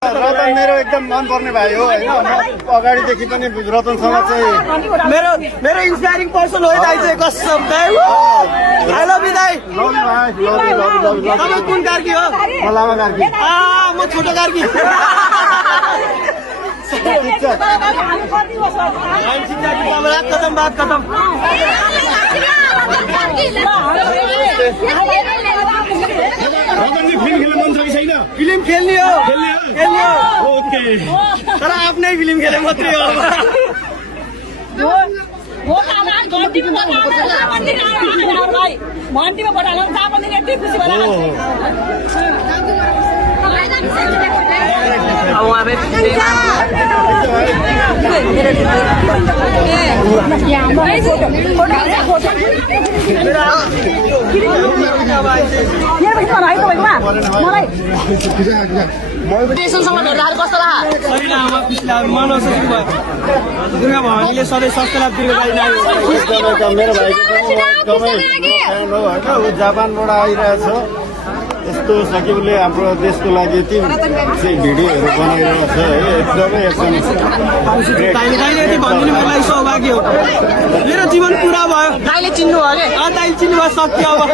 रतन मेरो एकदम मनपर्ने भाइ हो होइन। म अगाडिदेखि पनि रतनसँग चाहिँ मेरो इन्स्पायरिङ पर्सन हो दाइ चाहिँ कसम दाइ। आई लभ यु दाइ। तपाईँ कुन कार्की हो? म लामा कार्की। म छोटो कार्की। खतम बात खतम। फिल्म खेल्ने हो तर आफ्नै फिल्म खेले मात्रै हो। घन्टीमा बटाल्नु जहाँ पनि यति खुसी भएर कस्तो दुर्गा भवानीले सधैँ सस्तो लाभ मेरो भाइको पनि एकदमै फ्यान हो होइन। ऊ जापानबाट आइरहेछ। यस्तो छ कि उसले हाम्रो देशको लागि यति भिडियोहरू बनाइरहेको छ है। एकदमै भनिदिनु मलाई सौभाग्य हो। मेरो जीवन पुरा भयो। दाइले चिन्नु भयो कि? दाइले चिन्नु भयो सक्यो अब।